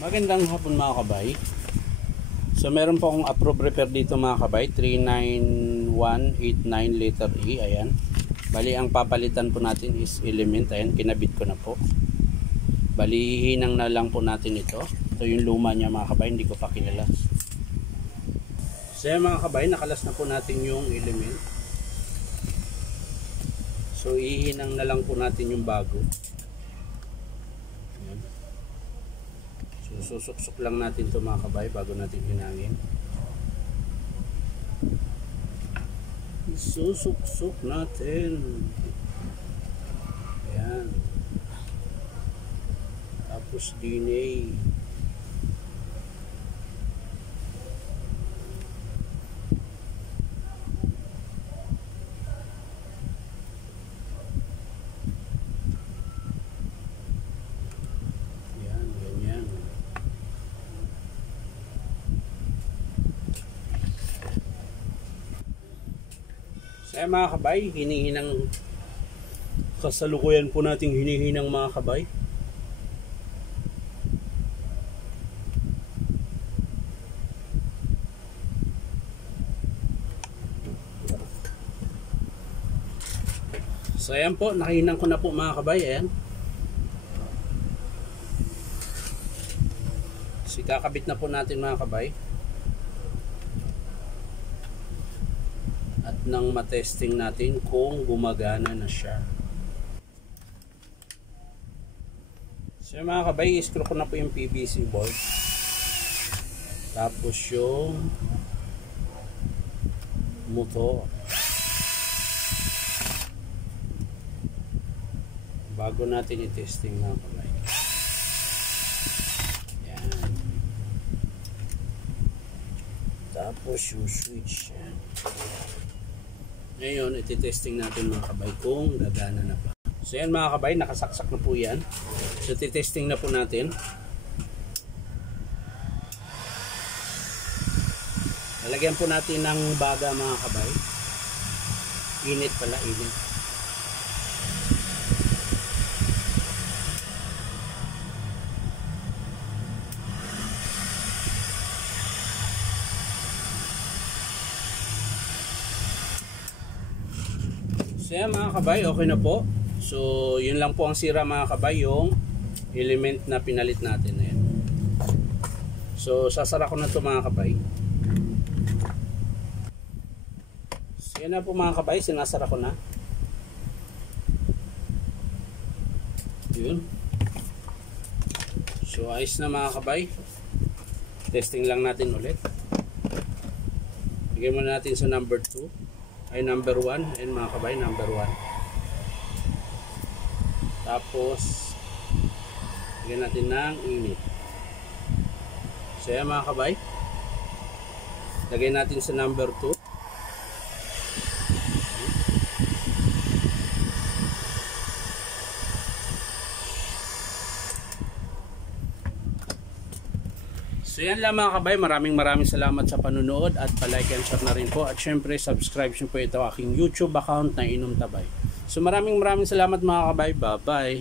Magandang hapon mga kabay. So meron po akong approved repair dito mga kabay, 39189 letter E. Ayan. Bali ang papalitan po natin is element. Ayan, kinabit ko na po. Bali hihinang na lang po natin ito. Ito yung luma niya mga kabay, hindi ko pa kilala. So ayan mga kabay, nakalas na po natin yung element. So ihinang na lang po natin yung bago. Ayan. So susuksok lang natin ito mga kabay bago natin hinangin. Susuksok natin. Ayan. Tapos DNA. Ayan, ganyan. Kaya mga kabay, hinihinang kasalukuyan po nating hinihinang mga kabay. So ayan po, nakahinang ko na po mga kabay. Ayan. So kakabit na po natin mga kabay. At nang matesting natin kung gumagana na siya. So mga kabay, i-screw ko na po yung PVC board. Tapos yung motor. Bago natin i-testing mga kabay. Yan. Tapos yung switch. Yan. Ngayon, iti-testing natin mga kabay kung gagana na pa. So yan mga kabay, nakasaksak na po yan. So iti-testing na po natin. Lalagyan po natin ng baga mga kabay. Init pala, init. So yan mga kabay, okay na po. So yun lang po ang sira mga kabay, yung element na pinalit natin. Ayan. So sasara ko na ito mga kabay. So yan na po mga kabay, sinasara ko na. Yun. So ayos na mga kabay. Testing lang natin ulit. Bigyan muna natin sa number 2. Ay number 1, and mga kabay, number 1. Tapos bigyan natin ng init. So yan mga kabay, lagay natin sa number 2. So yan lang mga kabay, maraming salamat sa panunood at palike and share na rin po. At syempre subscribe nyo po ito aking YouTube account na Inom Tabay. So maraming salamat mga kabay, bye bye.